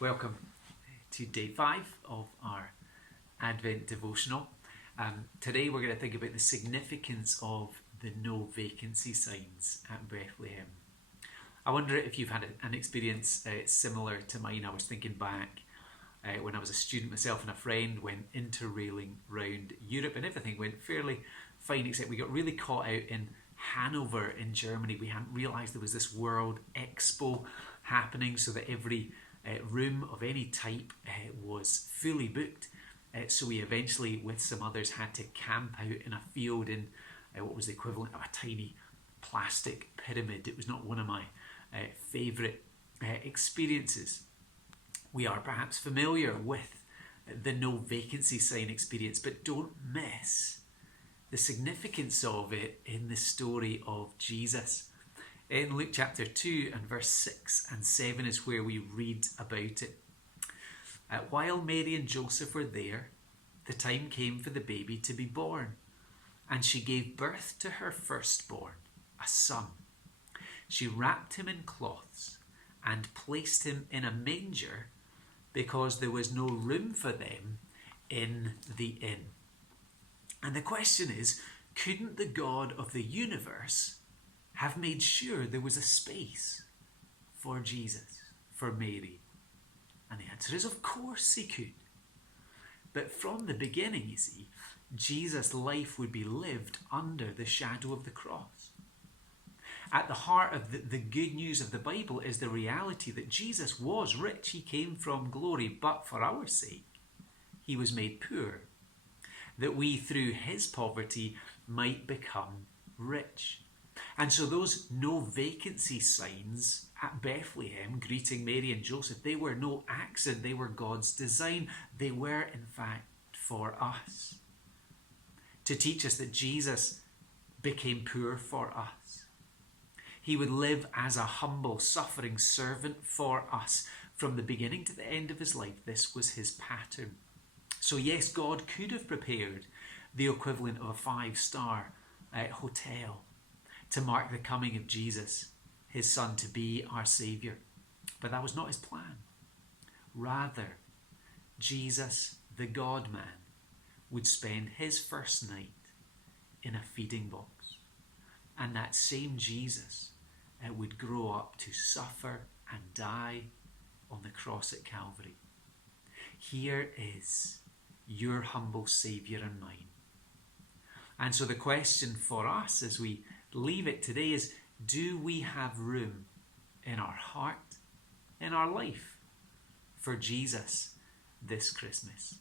Welcome to day 5 of our Advent devotional. Today we're going to think about the significance of the no vacancy signs at Bethlehem. I wonder if you've had an experience similar to mine. I was thinking back when I was a student myself and a friend went interrailing round Europe, and everything went fairly fine, except we got really caught out in Hanover in Germany. We hadn't realised there was this World Expo happening, so that every room of any type was fully booked. So we eventually, with some others, had to camp out in a field in what was the equivalent of a tiny plastic pyramid. It was not one of my favourite experiences. We are perhaps familiar with the no vacancy sign experience, but don't miss the significance of it in the story of Jesus. In Luke chapter 2 and verse 6 and 7 is where we read about it. While Mary and Joseph were there, the time came for the baby to be born, and she gave birth to her firstborn, a son. She wrapped him in cloths and placed him in a manger because there was no room for them in the inn. And the question is, couldn't the God of the universe have made sure there was a space for Jesus, for Mary? And the answer is, of course he could. But from the beginning, you see, Jesus' life would be lived under the shadow of the cross. At the heart of the good news of the Bible is the reality that Jesus was rich. He came from glory, but for our sake, he was made poor, that we through his poverty might become rich. And so those no vacancy signs at Bethlehem greeting Mary and Joseph, they were no accident, they were God's design. They were in fact for us, to teach us that Jesus became poor for us. He would live as a humble, suffering servant for us. From the beginning to the end of his life, this was his pattern. So yes, God could have prepared the equivalent of a 5-star hotel to mark the coming of Jesus, his son, to be our Saviour. But that was not his plan. Rather, Jesus, the God-man, would spend his first night in a feeding box. And that same Jesus would grow up to suffer and die on the cross at Calvary. Here is your humble Saviour and mine. And so the question for us as we leave it today is, do we have room in our heart, in our life, for Jesus this Christmas?